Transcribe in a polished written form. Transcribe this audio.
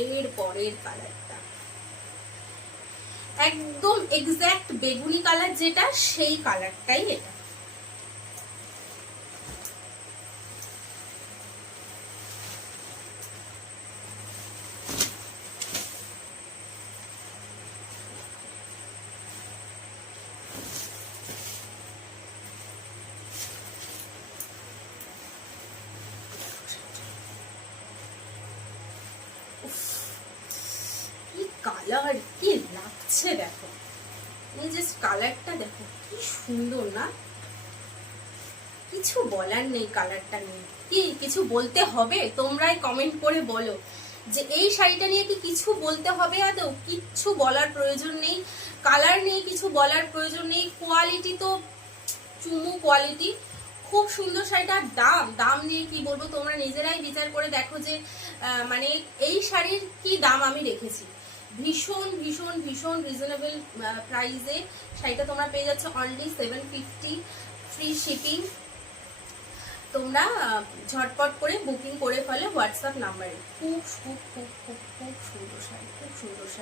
এর পরের কালারটা একদম এক্স্যাক্ট বেগুনি কালার, যেটা সেই কালারটাই এটা। কি কালার, কি লাগছে দেখো, এই যে কালারটা দেখো কি সুন্দর না, কিছু বলার নেই কালারটা নিয়ে। কি কিছু বলতে হবে? তোমরাই কমেন্ট করে বলো যে এই শাড়িটা নিয়ে কি কিছু বলতে হবে আদৌ? কিচ্ছু বলার প্রয়োজন নেই, কালার নিয়ে কিছু বলার প্রয়োজন নেই, কোয়ালিটি তো চুমু কোয়ালিটি, খুব সুন্দর শাড়িটার দাম, দাম নিয়ে কি বলবো, তোমরা নিজেরাই বিচার করে দেখো যে মানে এই শাড়ির কি দাম আমি রেখেছি। ভীষণ ভীষণ ভীষণ রিজনেবল প্রাইসে শাড়িটা তোমরা পেয়ে যাচ্ছ অনলি 750, ফ্রি শিপিং। তোমরা ঝটপট করে বুকিং করে ফেলো হোয়াটসঅ্যাপ নাম্বারে। খুব খুব খুব খুব খুব সুন্দর শাড়ি, খুব সুন্দর শাড়ি।